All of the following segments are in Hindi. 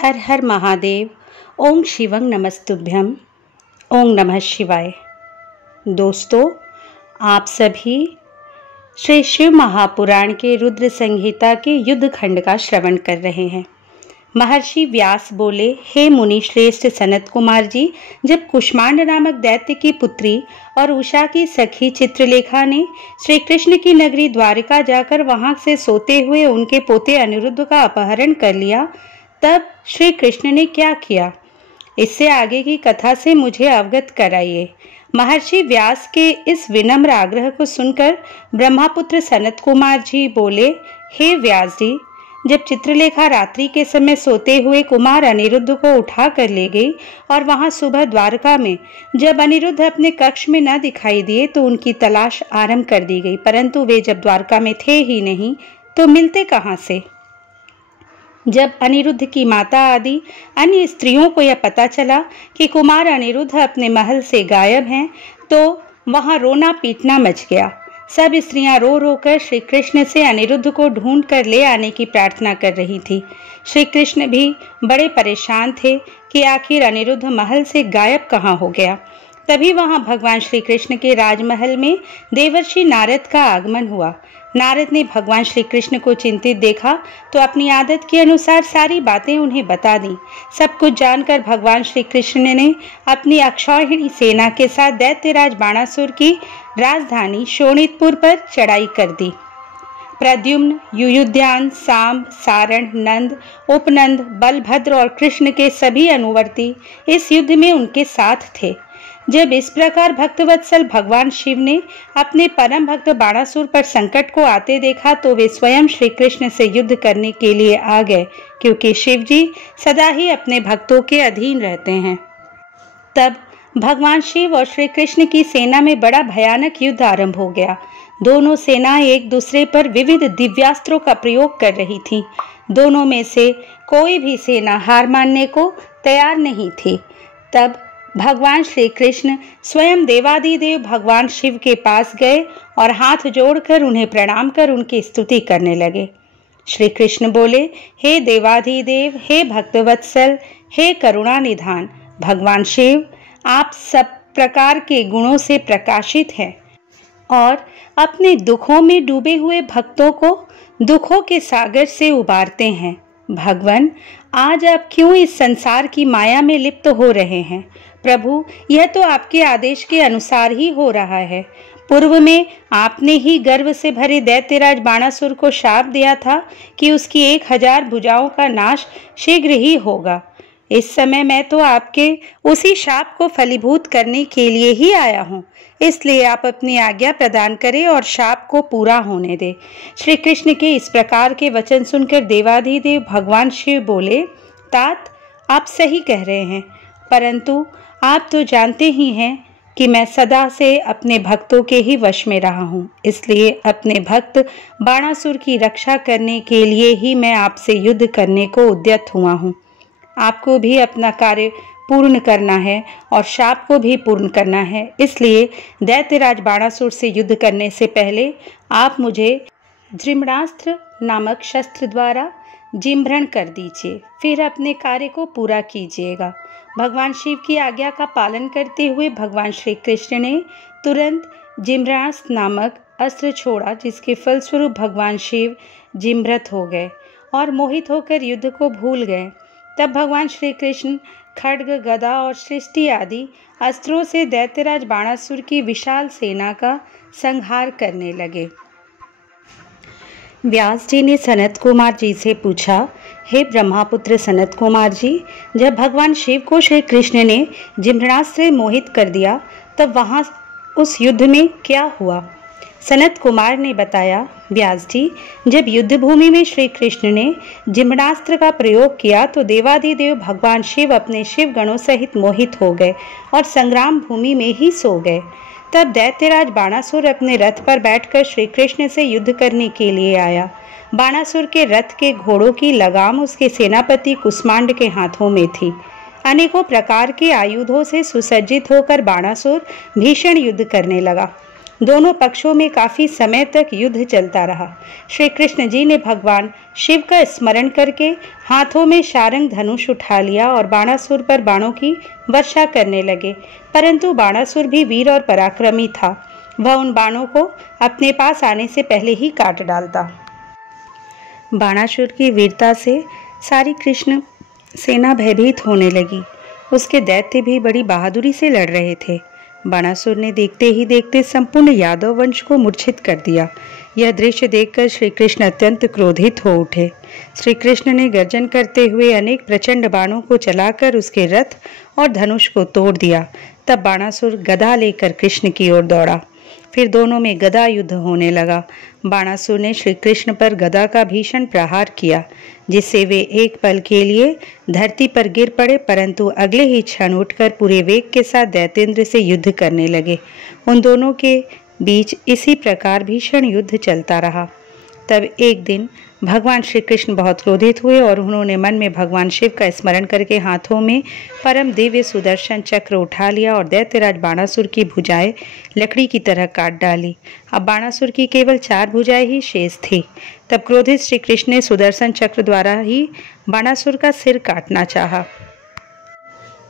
हर हर महादेव। ओम शिवं नमस्तुभ्यम। ओम नमः शिवाय। दोस्तों, आप सभी श्री शिव महापुराण के रुद्र संहिता के युद्ध खंड का श्रवण कर रहे हैं। महर्षि व्यास बोले, हे मुनि श्रेष्ठ सनत कुमार जी, जब कुष्मांड नामक दैत्य की पुत्री और उषा की सखी चित्रलेखा ने श्री कृष्ण की नगरी द्वारिका जाकर वहां से सोते हुए उनके पोते अनिरुद्ध का अपहरण कर लिया, तब श्री कृष्ण ने क्या किया, इससे आगे की कथा से मुझे अवगत कराइए। महर्षि व्यास के इस विनम्र आग्रह को सुनकर ब्रह्मापुत्र सनत कुमार जी बोले, हे व्यास जी, जब चित्रलेखा रात्रि के समय सोते हुए कुमार अनिरुद्ध को उठा कर ले गई और वहां सुबह द्वारका में जब अनिरुद्ध अपने कक्ष में न दिखाई दिए तो उनकी तलाश आरंभ कर दी गई, परंतु वे जब द्वारका में थे ही नहीं तो मिलते कहां से। जब अनिरुद्ध की माता आदि अन्य स्त्रियों को यह पता चला कि कुमार अनिरुद्ध अपने महल से गायब हैं, तो वहां रोना पीटना मच गया। सब स्त्रियां रो रो कर श्री कृष्ण से अनिरुद्ध को ढूंढ कर ले आने की प्रार्थना कर रही थी। श्री कृष्ण भी बड़े परेशान थे कि आखिर अनिरुद्ध महल से गायब कहाँ हो गया। तभी वहां भगवान श्री कृष्ण के राजमहल में देवर्षि नारद का आगमन हुआ। नारद ने भगवान श्री कृष्ण को चिंतित देखा तो अपनी आदत के अनुसार सारी बातें उन्हें बता दी। सब कुछ जानकर भगवान श्री कृष्ण ने अपनी अक्षौहिणी सेना के साथ दैत्यराज बाणासुर की राजधानी शोणितपुर पर चढ़ाई कर दी। प्रद्युम्न, युयुध्यान, सांब, सारण, नंद, उपनंद, बलभद्र और कृष्ण के सभी अनुवर्ती इस युद्ध में उनके साथ थे। जब इस प्रकार भक्तवत्सल भगवान शिव ने अपने परम भक्त बाणासुर पर संकट को आते देखा तो वे स्वयं श्री कृष्ण से युद्ध करने के लिए आ गए, क्योंकि शिव जी सदा ही अपने भक्तों के अधीन रहते हैं। तब भगवान शिव और श्री कृष्ण की सेना में बड़ा भयानक युद्ध आरंभ हो गया। दोनों सेनाएं एक दूसरे पर विविध दिव्यास्त्रों का प्रयोग कर रही थीं। दोनों में से कोई भी सेना हार मानने को तैयार नहीं थी। तब भगवान श्री कृष्ण स्वयं देवादिदेव भगवान शिव के पास गए और हाथ जोड़कर उन्हें प्रणाम कर उनकी स्तुति करने लगे। श्री कृष्ण बोले, हे देवादिदेव, हे भक्तवत्सल, हे करुणा निधान भगवान शिव, आप सब प्रकार के गुणों से प्रकाशित हैं और अपने दुखों में डूबे हुए भक्तों को दुखों के सागर से उबारते हैं। भगवान, आज आप क्यों इस संसार की माया में लिप्त हो रहे हैं? प्रभु, यह तो आपके आदेश के अनुसार ही हो रहा है। पूर्व में आपने ही गर्व से भरे दैत्यराज बाणासुर को शाप दिया था कि उसकी 1000 भुजाओं का नाश शीघ्र ही होगा। इस समय मैं तो आपके उसी शाप को फलीभूत करने के लिए ही आया हूँ, इसलिए आप अपनी आज्ञा प्रदान करें और शाप को पूरा होने दें। श्री कृष्ण के इस प्रकार के वचन सुनकर देवाधिदेव भगवान शिव बोले, तात, आप सही कह रहे हैं, परंतु आप तो जानते ही हैं कि मैं सदा से अपने भक्तों के ही वश में रहा हूँ, इसलिए अपने भक्त बाणासुर की रक्षा करने के लिए ही मैं आपसे युद्ध करने को उद्यत हुआ हूँ। आपको भी अपना कार्य पूर्ण करना है और शाप को भी पूर्ण करना है, इसलिए दैत्यराज बाणासुर से युद्ध करने से पहले आप मुझे द्रिम्णास्त्र नामक शस्त्र द्वारा जिम्भरण कर दीजिए, फिर अपने कार्य को पूरा कीजिएगा। भगवान शिव की आज्ञा का पालन करते हुए भगवान श्री कृष्ण ने तुरंत जिम्भरास्त्र नामक अस्त्र छोड़ा, जिसके फलस्वरूप भगवान शिव जिम्भृत हो गए और मोहित होकर युद्ध को भूल गए। तब भगवान श्री कृष्ण खड्ग, गदा और सृष्टि आदि अस्त्रों से दैत्यराज बाणासुर की विशाल सेना का संहार करने लगे। व्यास जी ने सनत कुमार जी से पूछा, हे ब्रह्मापुत्र सनत कुमार जी, जब भगवान शिव को श्री कृष्ण ने जिम्भरास्त्र से मोहित कर दिया तब वहां उस युद्ध में क्या हुआ? सनत कुमार ने बताया, व्यास जी, जब युद्ध भूमि में श्री कृष्ण ने जिम्भरास्त्र का प्रयोग किया तो देवादिदेव भगवान शिव अपने शिव गणों सहित मोहित हो गए और संग्राम भूमि में ही सो गए। तब दैत्यराज बाणासुर अपने रथ पर बैठकर श्री कृष्ण से युद्ध करने के लिए आया। बाणासुर के रथ के घोड़ों की लगाम उसके सेनापति कुष्मांड के हाथों में थी। अनेकों प्रकार के आयुधों से सुसज्जित होकर बाणासुर भीषण युद्ध करने लगा। दोनों पक्षों में काफी समय तक युद्ध चलता रहा। श्री कृष्ण जी ने भगवान शिव का स्मरण करके हाथों में शारंग धनुष उठा लिया और बाणासुर पर बाणों की वर्षा करने लगे, परंतु बाणासुर भी वीर और पराक्रमी था। वह उन बाणों को अपने पास आने से पहले ही काट डालता। बाणासुर की वीरता से सारी कृष्ण सेना भयभीत होने लगी। उसके दैत्य भी बड़ी बहादुरी से लड़ रहे थे। बाणासुर ने देखते ही देखते संपूर्ण यादव वंश को मूर्छित कर दिया। यह दृश्य देखकर श्री कृष्ण अत्यंत क्रोधित हो उठे। श्री कृष्ण ने गर्जन करते हुए अनेक प्रचंड बाणों को चलाकर उसके रथ और धनुष को तोड़ दिया। तब बाणासुर गदा लेकर कृष्ण की ओर दौड़ा। फिर दोनों में गदा युद्ध होने लगा। बाणासुर ने श्री कृष्ण पर गदा का भीषण प्रहार किया, जिससे वे एक पल के लिए धरती पर गिर पड़े, परंतु अगले ही क्षण उठकर पूरे वेग के साथ दैत्येंद्र से युद्ध करने लगे। उन दोनों के बीच इसी प्रकार भीषण युद्ध चलता रहा। तब एक दिन भगवान श्री कृष्ण बहुत क्रोधित हुए और उन्होंने मन में भगवान शिव का स्मरण करके हाथों में परम दिव्य सुदर्शन चक्र उठा लिया और दैत्यराज बाणासुर की भुजाएं लकड़ी की तरह काट डाली। अब बाणासुर की केवल 4 भुजाएं ही शेष थी। तब क्रोधित श्री कृष्ण ने सुदर्शन चक्र द्वारा ही बाणासुर का सिर काटना चाहा।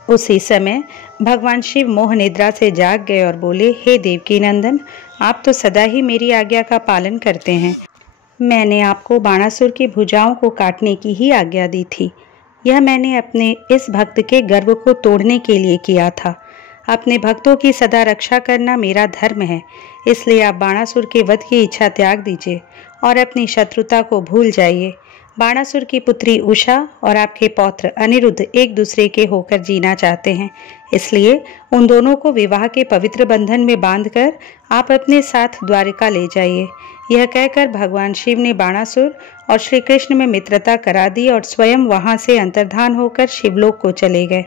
उसी समय भगवान शिव मोह निद्रा से जाग गए और बोले, हे देवकी नंदन, आप तो सदा ही मेरी आज्ञा का पालन करते हैं। मैंने आपको बाणासुर की भुजाओं को काटने की ही आज्ञा दी थी। यह मैंने अपने इस भक्त के गर्व को तोड़ने के लिए किया था। अपने भक्तों की सदा रक्षा करना मेरा धर्म है, इसलिए आप बाणासुर के वध की इच्छा त्याग दीजिए और अपनी शत्रुता को भूल जाइए। बाणासुर की पुत्री उषा और आपके पौत्र अनिरुद्ध एक दूसरे के होकर जीना चाहते हैं, इसलिए उन दोनों को विवाह के पवित्र बंधन में बांधकर आप अपने साथ द्वारिका ले जाइए। यह कहकर भगवान शिव ने बाणासुर और श्री कृष्ण में मित्रता करा दी और स्वयं वहां से अंतर्धान होकर शिवलोक को चले गए।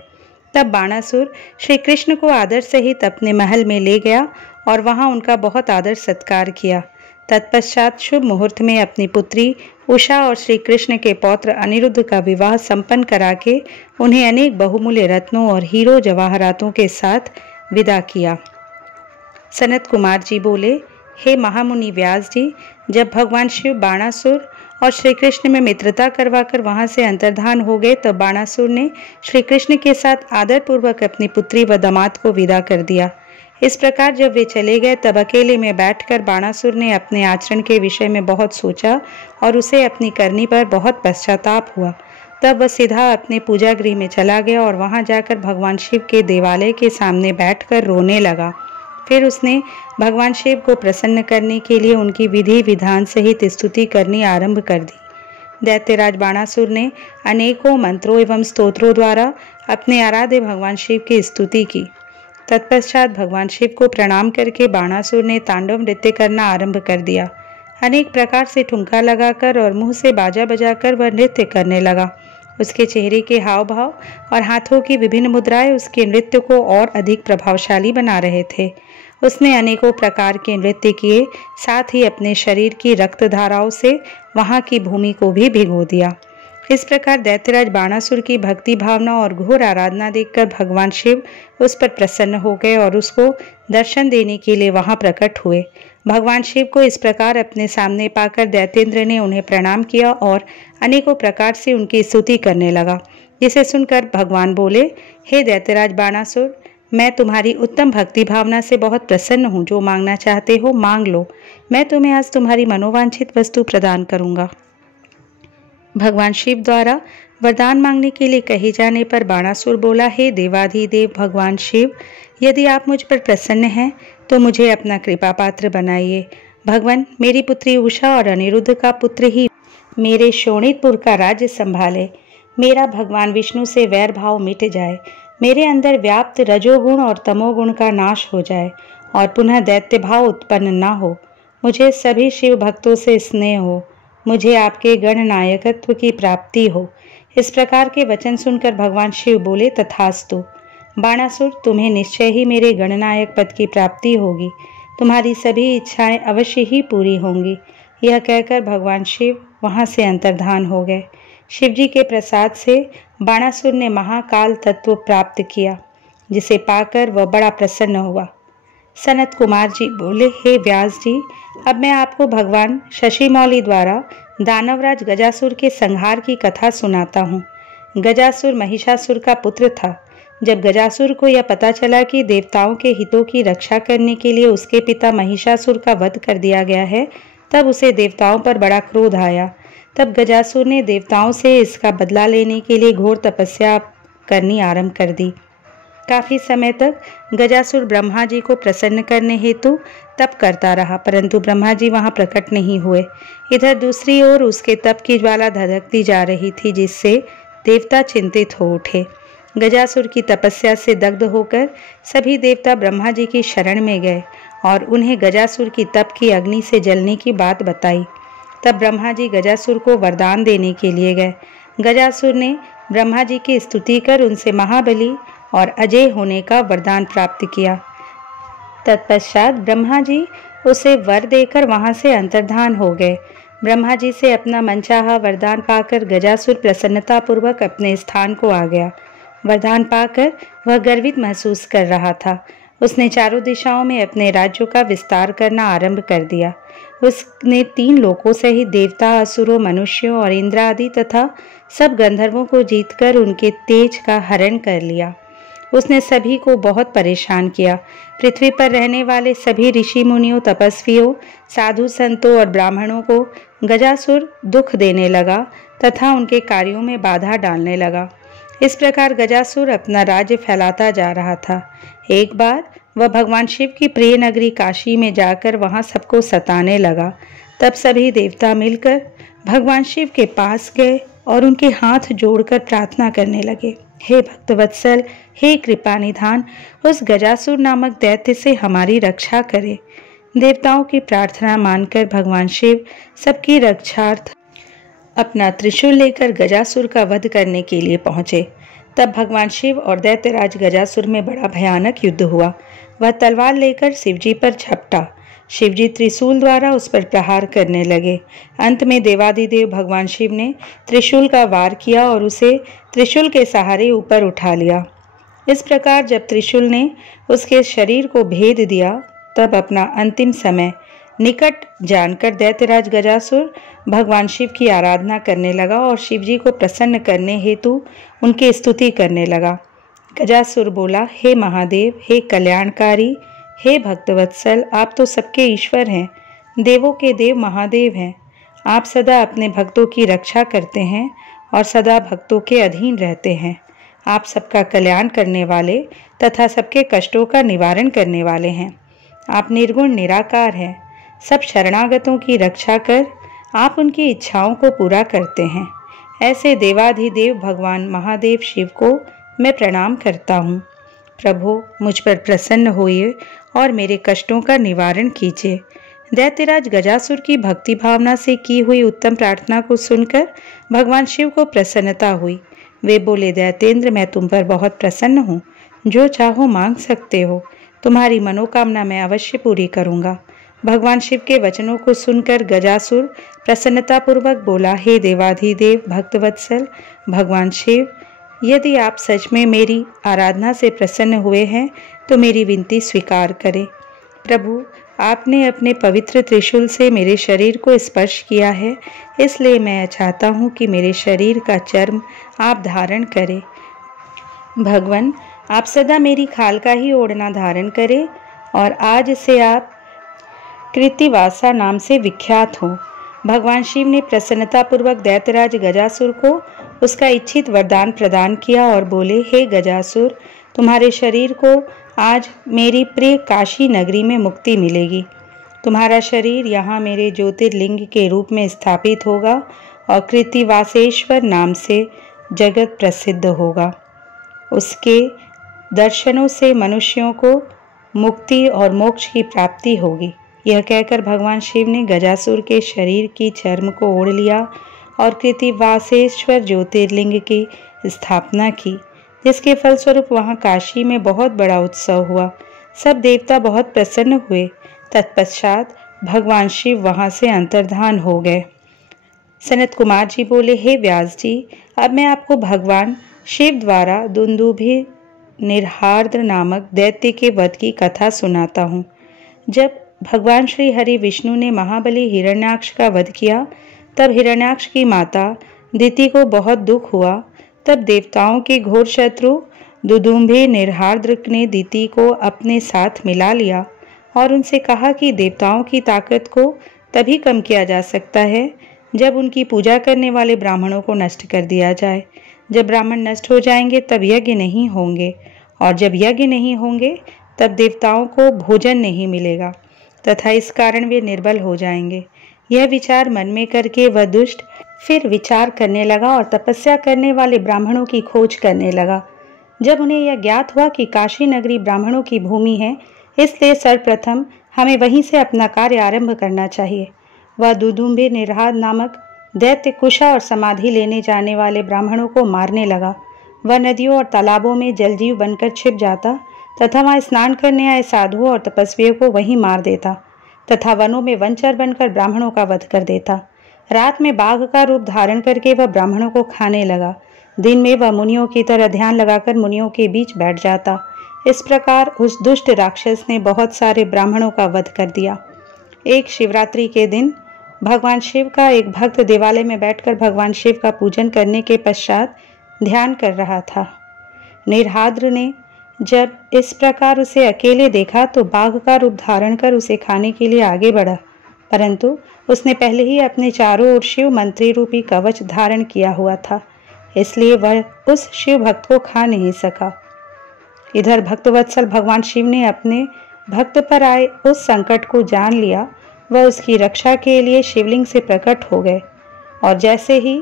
तब बाणासुर श्री कृष्ण को आदर सहित अपने महल में ले गया और वहां उनका बहुत आदर सत्कार किया। तत्पश्चात शुभ मुहूर्त में अपनी पुत्री उषा और श्री कृष्ण के पौत्र अनिरुद्ध का विवाह संपन्न करा के उन्हें अनेक बहुमूल्य रत्नों और हीरो जवाहरातों के साथ विदा किया। सनत कुमार जी बोले, हे महामुनि व्यास जी, जब भगवान शिव बाणासुर और श्री कृष्ण में मित्रता करवाकर वहां से अंतर्धान हो गए, तब बाणासुर ने श्री कृष्ण के साथ आदरपूर्वक अपनी पुत्री व दामाद को विदा कर दिया। इस प्रकार जब वे चले गए, तब अकेले में बैठकर बाणासुर ने अपने आचरण के विषय में बहुत सोचा और उसे अपनी करनी पर बहुत पश्चाताप हुआ। तब वह सीधा अपने पूजा गृह में चला गया और वहां जाकर भगवान शिव के देवालय के सामने बैठकर रोने लगा। फिर उसने भगवान शिव को प्रसन्न करने के लिए उनकी विधि विधान सहित स्तुति करनी आरंभ कर दी। दैत्यराज बाणासुर ने अनेकों मंत्रों एवं स्तोत्रों द्वारा अपने आराध्य भगवान शिव की स्तुति की। तत्पश्चात भगवान शिव को प्रणाम करके बाणासुर ने तांडव नृत्य करना आरंभ कर दिया। अनेक प्रकार से ठुमका लगाकर और मुंह से बाजा बजाकर वह नृत्य करने लगा। उसके चेहरे के हाव भाव और हाथों की विभिन्न मुद्राएं उसके नृत्य को और अधिक प्रभावशाली बना रहे थे। उसने अनेकों प्रकार के नृत्य किए, साथ ही अपने शरीर की रक्त धाराओं से वहां की भूमि को भी भिगो दिया। इस प्रकार दैत्यराज बाणासुर की भक्ति भावना और घोर आराधना देखकर भगवान शिव उस पर प्रसन्न हो गए और उसको दर्शन देने के लिए वहां प्रकट हुए। भगवान शिव को इस प्रकार अपने सामने पाकर दैत्येंद्र ने उन्हें प्रणाम किया और अनेकों प्रकार से उनकी स्तुति करने लगा, जिसे सुनकर भगवान बोले, हे दैत्यराज बाणासुर, मैं तुम्हारी उत्तम भक्ति भावना से बहुत प्रसन्न हूँ। जो मांगना चाहते हो मांग लो, मैं तुम्हें आज तुम्हारी मनोवांछित वस्तु प्रदान करूँगा। भगवान शिव द्वारा वरदान मांगने के लिए कहे जाने पर बाणासुर बोला, हे देवाधिदेव भगवान शिव, यदि आप मुझ पर प्रसन्न हैं तो मुझे अपना कृपा पात्र बनाइए। भगवान, मेरी पुत्री उषा और अनिरुद्ध का पुत्र ही मेरे शोणितपुर का राज्य संभाले। मेरा भगवान विष्णु से वैर भाव मिट जाए, मेरे अंदर व्याप्त रजोगुण और तमोगुण का नाश हो जाए और पुनः दैत्य भाव उत्पन्न न हो। मुझे सभी शिव भक्तों से स्नेह हो, मुझे आपके गणनायकत्व की प्राप्ति हो। इस प्रकार के वचन सुनकर भगवान शिव बोले, तथास्तु। बाणासुर, तुम्हें निश्चय ही मेरे गणनायक पद की प्राप्ति होगी। तुम्हारी सभी इच्छाएं अवश्य ही पूरी होंगी। यह कहकर भगवान शिव वहां से अंतर्धान हो गए। शिवजी के प्रसाद से बाणासुर ने महाकाल तत्व प्राप्त किया, जिसे पाकर वह बड़ा प्रसन्न हुआ। सनत कुमार जी बोले, हे व्यास जी, अब मैं आपको भगवान शशिमौली द्वारा दानवराज गजासुर के संहार की कथा सुनाता हूँ। गजासुर महिषासुर का पुत्र था। जब गजासुर को यह पता चला कि देवताओं के हितों की रक्षा करने के लिए उसके पिता महिषासुर का वध कर दिया गया है, तब उसे देवताओं पर बड़ा क्रोध आया। तब गजासुर ने देवताओं से इसका बदला लेने के लिए घोर तपस्या करनी आरंभ कर दी। काफी समय तक गजासुर ब्रह्मा जी को प्रसन्न करने हेतु तप करता रहा, परंतु ब्रह्मा जी वहां प्रकट नहीं हुए। इधर दूसरी ओर उसके तप की ज्वाला धधकती जा रही थी, जिससे देवता चिंतित हो उठे। गजासुर की तपस्या से दग्ध होकर सभी देवता ब्रह्मा जी की शरण में गए और उन्हें गजासुर की तप की अग्नि से जलने की बात बताई। तब ब्रह्मा जी गजासुर को वरदान देने के लिए गए। गजासुर ने ब्रह्मा जी की स्तुति कर उनसे महाबली और अजय होने का वरदान प्राप्त किया। तत्पश्चात ब्रह्मा जी उसे वर देकर वहां से अंतर्धान हो गए। ब्रह्मा जी से अपना मनचाहा वरदान पाकर गजासुर प्रसन्नतापूर्वक अपने स्थान को आ गया। वरदान पाकर वह गर्वित महसूस कर रहा था। उसने चारों दिशाओं में अपने राज्यों का विस्तार करना आरंभ कर दिया। उसने 3 लोकों सहित देवता, असुरों, मनुष्यों और इंद्र आदि तथा सब गंधर्वों को जीतकर उनके तेज का हरण कर लिया। उसने सभी को बहुत परेशान किया। पृथ्वी पर रहने वाले सभी ऋषि मुनियों, तपस्वियों, साधु संतों और ब्राह्मणों को गजासुर दुख देने लगा तथा उनके कार्यों में बाधा डालने लगा। इस प्रकार गजासुर अपना राज्य फैलाता जा रहा था। एक बार वह भगवान शिव की प्रिय नगरी काशी में जाकर वहां सबको सताने लगा। तब सभी देवता मिलकर भगवान शिव के पास गए और उनके हाथ जोड़कर प्रार्थना करने लगे, हे भक्तवत्सल, हे कृपा निधान, उस गजासुर नामक दैत्य से हमारी रक्षा करे। देवताओं की प्रार्थना मानकर भगवान शिव सबकी रक्षार्थ अपना त्रिशूल लेकर गजासुर का वध करने के लिए पहुंचे। तब भगवान शिव और दैत्यराज गजासुर में बड़ा भयानक युद्ध हुआ। वह तलवार लेकर शिवजी पर झपटा। शिवजी त्रिशूल द्वारा उस पर प्रहार करने लगे। अंत में देवादिदेव भगवान शिव ने त्रिशूल का वार किया और उसे त्रिशूल के सहारे ऊपर उठा लिया। इस प्रकार जब त्रिशूल ने उसके शरीर को भेद दिया, तब अपना अंतिम समय निकट जानकर दैत्यराज गजासुर भगवान शिव की आराधना करने लगा और शिवजी को प्रसन्न करने हेतु उनकी स्तुति करने लगा। गजासुर बोला, हे महादेव, हे कल्याणकारी, हे भक्तवत्सल, आप तो सबके ईश्वर हैं, देवों के देव महादेव हैं। आप सदा अपने भक्तों की रक्षा करते हैं और सदा भक्तों के अधीन रहते हैं। आप सबका कल्याण करने वाले तथा सबके कष्टों का निवारण करने वाले हैं। आप निर्गुण निराकार हैं। सब शरणागतों की रक्षा कर आप उनकी इच्छाओं को पूरा करते हैं। ऐसे देवाधिदेव भगवान महादेव शिव को मैं प्रणाम करता हूँ। प्रभु, मुझ पर प्रसन्न होइए और मेरे कष्टों का निवारण कीजिए। दैत्यराज गजासुर की भक्ति भावना से की हुई उत्तम प्रार्थना को सुनकर भगवान शिव को प्रसन्नता हुई। वे बोले, दैत्येंद्र, मैं तुम पर बहुत प्रसन्न हूँ। जो चाहो मांग सकते हो। तुम्हारी मनोकामना मैं अवश्य पूरी करूँगा। भगवान शिव के वचनों को सुनकर गजासुर प्रसन्नतापूर्वक बोला, हे देवाधिदेव भक्तवत्सल भगवान शिव, यदि आप सच में मेरी आराधना से प्रसन्न हुए हैं तो मेरी विनती स्वीकार करें। प्रभु, आपने अपने पवित्र त्रिशूल से मेरे शरीर को स्पर्श किया है, इसलिए मैं चाहता हूँ कि मेरे शरीर का चर्म आप धारण करें। भगवान, आप सदा मेरी खाल का ही ओढ़ना धारण करें और आज से आप कृतिवासा नाम से विख्यात हो। भगवान शिव ने प्रसन्नतापूर्वक दैत्यराज गजासुर को उसका इच्छित वरदान प्रदान किया और बोले, हे गजासुर, तुम्हारे शरीर को आज मेरी प्रिय काशी नगरी में मुक्ति मिलेगी। तुम्हारा शरीर यहाँ मेरे ज्योतिर्लिंग के रूप में स्थापित होगा और कृतिवासेश्वर नाम से जगत प्रसिद्ध होगा। उसके दर्शनों से मनुष्यों को मुक्ति और मोक्ष की प्राप्ति होगी। यह कहकर भगवान शिव ने गजासुर के शरीर की चर्म को ओढ़ लिया और कृतिवासेश्वर ज्योतिर्लिंग की स्थापना की, जिसके फलस्वरूप वहां काशी में बहुत बड़ा उत्सव हुआ। सब देवता बहुत प्रसन्न हुए। तत्पश्चात भगवान शिव वहां से अंतर्धान हो गए। सनत कुमार जी बोले, हे व्यास जी, अब मैं आपको भगवान शिव द्वारा दुंदुभि निर्हाद्र नामक दैत्य के वध की कथा सुनाता हूँ। जब भगवान श्री हरि विष्णु ने महाबली हिरण्याक्ष का वध किया, तब हिरण्याक्ष की माता दिति को बहुत दुख हुआ। तब देवताओं के घोर शत्रु दुदुम्बे निर्हाद्र ने दिति को अपने साथ मिला लिया और उनसे कहा कि देवताओं की ताकत को तभी कम किया जा सकता है जब उनकी पूजा करने वाले ब्राह्मणों को नष्ट कर दिया जाए। जब ब्राह्मण नष्ट हो जाएंगे तब यज्ञ नहीं होंगे, और जब यज्ञ नहीं होंगे तब देवताओं को भोजन नहीं मिलेगा तथा इस कारण वे निर्बल हो जाएंगे। यह विचार मन में करके वह दुष्ट फिर विचार करने लगा और तपस्या करने वाले ब्राह्मणों की खोज करने लगा। जब उन्हें यह ज्ञात हुआ कि काशी नगरी ब्राह्मणों की भूमि है, इसलिए सर्वप्रथम हमें वहीं से अपना कार्य आरंभ करना चाहिए। वह दुदुम्बे निर्हाद नामक दैत्य कुशा और समाधि लेने जाने वाले ब्राह्मणों को मारने लगा। वह नदियों और तालाबों में जलजीव बनकर छिप जाता तथा वहाँ स्नान करने आए साधुओं और तपस्वियों को वहीं मार देता तथा वनों में वनचर बनकर ब्राह्मणों का वध कर देता। रात में बाघ का रूप धारण करके वह ब्राह्मणों को खाने लगा। दिन में वह मुनियों की तरह ध्यान लगाकर मुनियों के बीच बैठ जाता। इस प्रकार उस दुष्ट राक्षस ने बहुत सारे ब्राह्मणों का वध कर दिया। एक शिवरात्रि के दिन भगवान शिव का एक भक्त देवालय में बैठकर भगवान शिव का पूजन करने के पश्चात ध्यान कर रहा था। निर्हाद्र ने जब इस प्रकार उसे अकेले देखा तो बाघ का रूप धारण कर उसे खाने के लिए आगे बढ़ा, परंतु उसने पहले ही अपने चारों ओर शिव मंत्री रूपी कवच धारण किया हुआ था, इसलिए वह उस शिव भक्त को खा नहीं सका। इधर भक्तवत्सल भगवान शिव ने अपने भक्त पर आए उस संकट को जान लिया। वह उसकी रक्षा के लिए शिवलिंग से प्रकट हो गए और जैसे ही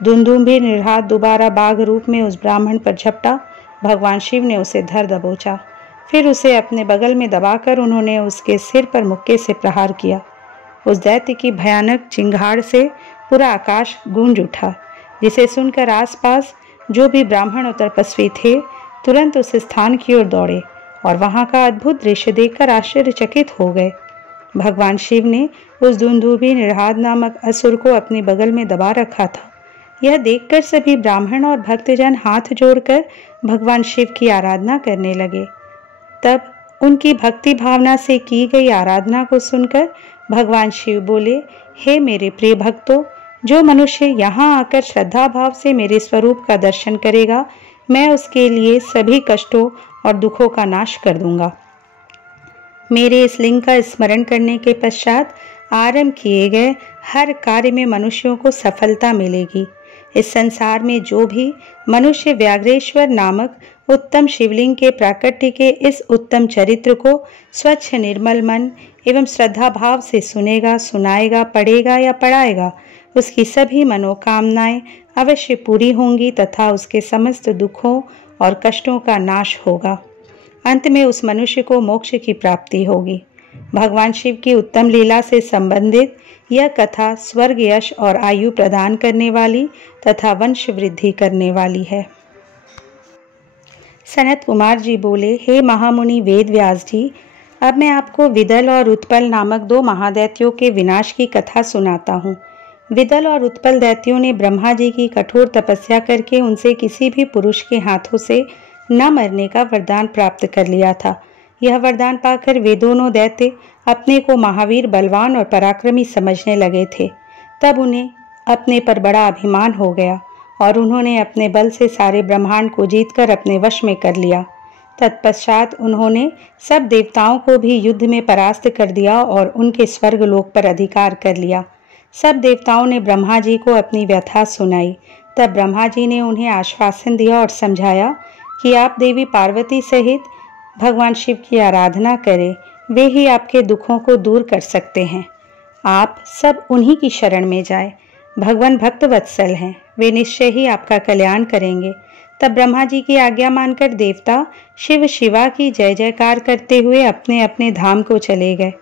दुदुम्बे निर्हाद दोबारा बाघ रूप में उस ब्राह्मण पर झपटा, भगवान शिव ने उसे धर दबोचा। फिर उसे अपने बगल में दबाकर उन्होंने उसके सिर पर मुक्के से प्रहार किया। उस दैत्य की भयानक चिंगाड़ से पूरा आकाश गूंज उठा, जिसे सुनकर आसपास जो भी ब्राह्मण और तपस्वी थे तुरंत उस स्थान की ओर दौड़े और वहां का अद्भुत दृश्य देखकर आश्चर्यचकित हो गए। भगवान शिव ने उस दुदुम्बे निर्हाद नामक असुर को अपने बगल में दबा रखा था। यह देखकर सभी ब्राह्मण और भक्तजन हाथ जोड़कर भगवान शिव की आराधना करने लगे। तब उनकी भक्ति भावना से की गई आराधना को सुनकर भगवान शिव बोले, हे मेरे प्रिय भक्तों, जो मनुष्य यहाँ आकर श्रद्धा भाव से मेरे स्वरूप का दर्शन करेगा, मैं उसके लिए सभी कष्टों और दुखों का नाश कर दूंगा। मेरे इस लिंग का स्मरण करने के पश्चात आरंभ किए गए हर कार्य में मनुष्यों को सफलता मिलेगी। इस संसार में जो भी मनुष्य व्याघ्रेश्वर नामक उत्तम शिवलिंग के प्राकट्य के इस उत्तम चरित्र को स्वच्छ निर्मल मन एवं श्रद्धा भाव से सुनेगा, सुनाएगा, पढ़ेगा या पढ़ाएगा, उसकी सभी मनोकामनाएं अवश्य पूरी होंगी तथा उसके समस्त दुखों और कष्टों का नाश होगा। अंत में उस मनुष्य को मोक्ष की प्राप्ति होगी। भगवान शिव की उत्तम लीला से संबंधित यह कथा स्वर्ग, यश और आयु प्रदान करने वाली तथा वंश वृद्धि करने वाली है। सनत कुमार जी बोले, हे महामुनि वेद व्यास जी, अब मैं आपको विदल और उत्पल नामक दो महादैत्यों के विनाश की कथा सुनाता हूँ। विदल और उत्पल दैत्यों ने ब्रह्मा जी की कठोर तपस्या करके उनसे किसी भी पुरुष के हाथों से न मरने का वरदान प्राप्त कर लिया था। यह वरदान पाकर वे दोनों दैत्य अपने को महावीर, बलवान और पराक्रमी समझने लगे थे। तब उन्हें अपने पर बड़ा अभिमान हो गया और उन्होंने अपने बल से सारे ब्रह्मांड को जीतकर अपने वश में कर लिया। तत्पश्चात उन्होंने सब देवताओं को भी युद्ध में परास्त कर दिया और उनके स्वर्ग लोक पर अधिकार कर लिया। सब देवताओं ने ब्रह्मा जी को अपनी व्यथा सुनाई। तब ब्रह्मा जी ने उन्हें आश्वासन दिया और समझाया कि आप देवी पार्वती सहित भगवान शिव की आराधना करें, वे ही आपके दुखों को दूर कर सकते हैं। आप सब उन्हीं की शरण में जाए। भगवान भक्त वत्सल हैं, वे निश्चय ही आपका कल्याण करेंगे। तब ब्रह्मा जी की आज्ञा मानकर देवता शिव शिवा की जय जयकार करते हुए अपने अपने धाम को चले गए।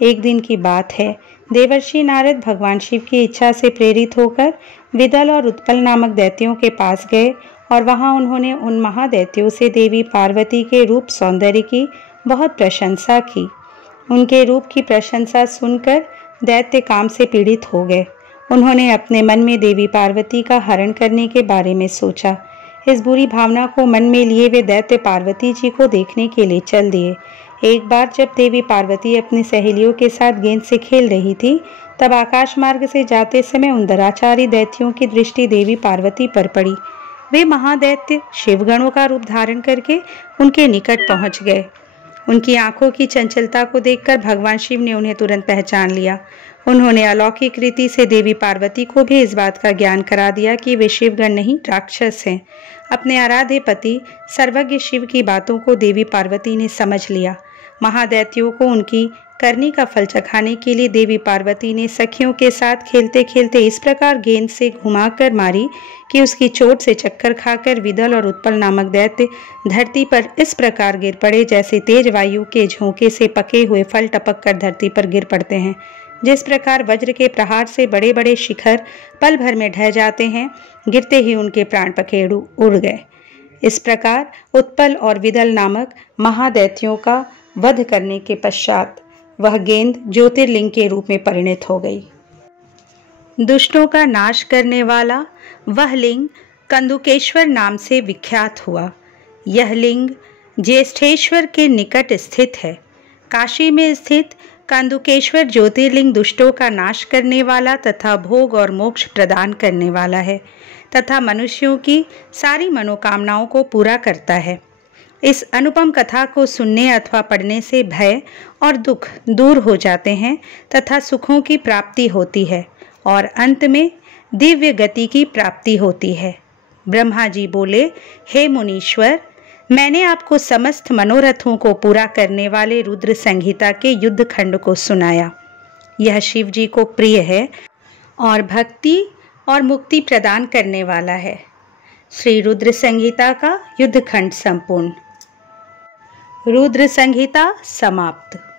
एक दिन की बात है, देवर्षि नारद भगवान शिव की इच्छा से प्रेरित होकर विदल और उत्पल नामक दैत्यों के पास गए और वहां उन्होंने उन महादैत्यों से देवी पार्वती के रूप सौंदर्य की बहुत प्रशंसा की। उनके रूप की प्रशंसा सुनकर दैत्य काम से पीड़ित हो गए। उन्होंने अपने मन में देवी पार्वती का हरण करने के बारे में सोचा। इस बुरी भावना को मन में लिए वे दैत्य पार्वती जी को देखने के लिए चल दिए। एक बार जब देवी पार्वती अपनी सहेलियों के साथ गेंद से खेल रही थी, तब आकाश मार्ग से जाते समय उन दुराचारी दैत्यों की दृष्टि देवी पार्वती पर पड़ी। वे महादैत्य शिवगणों का रूप धारण करके उनके निकट पहुंच गए। उनकी आंखों की चंचलता को देखकर भगवान शिव ने उन्हें तुरंत पहचान लिया। उन्होंने अलौकिक रीति से देवी पार्वती को भी इस बात का ज्ञान करा दिया कि वे शिवगण नहीं, राक्षस हैं। अपने आराध्य पति सर्वज्ञ शिव की बातों को देवी पार्वती ने समझ लिया। महादैत्यों को उनकी करनी का फल चखाने के लिए देवी पार्वती ने सखियों के साथ खेलते खेलते इस प्रकार गेंद से घुमाकर मारी कि उसकी चोट से चक्कर खाकर विदल और उत्पल नामक दैत्य धरती पर इस प्रकार गिर पड़े जैसे तेज वायु के झोंके से पके हुए फल टपक कर धरती पर गिर पड़ते हैं। जिस प्रकार वज्र के प्रहार से बड़े बड़े शिखर पल भर में ढह जाते हैं, गिरते ही उनके प्राण पखेरु उड़ गए। इस प्रकार उत्पल और विदल नामक महादैत्यों का वध करने के पश्चात वह गेंद ज्योतिर्लिंग के रूप में परिणत हो गई। दुष्टों का नाश करने वाला वह लिंग कंदुकेश्वर नाम से विख्यात हुआ। यह लिंग ज्येष्ठेश्वर के निकट स्थित है। काशी में स्थित कंदुकेश्वर ज्योतिर्लिंग दुष्टों का नाश करने वाला तथा भोग और मोक्ष प्रदान करने वाला है तथा मनुष्यों की सारी मनोकामनाओं को पूरा करता है। इस अनुपम कथा को सुनने अथवा पढ़ने से भय और दुख दूर हो जाते हैं तथा सुखों की प्राप्ति होती है और अंत में दिव्य गति की प्राप्ति होती है। ब्रह्मा जी बोले, हे मुनीश्वर, मैंने आपको समस्त मनोरथों को पूरा करने वाले रुद्र संहिता के युद्ध खंड को सुनाया। यह शिव जी को प्रिय है और भक्ति और मुक्ति प्रदान करने वाला है। श्री रुद्र संहिता का युद्ध खंड संपूर्ण। रुद्र संहिता समाप्त।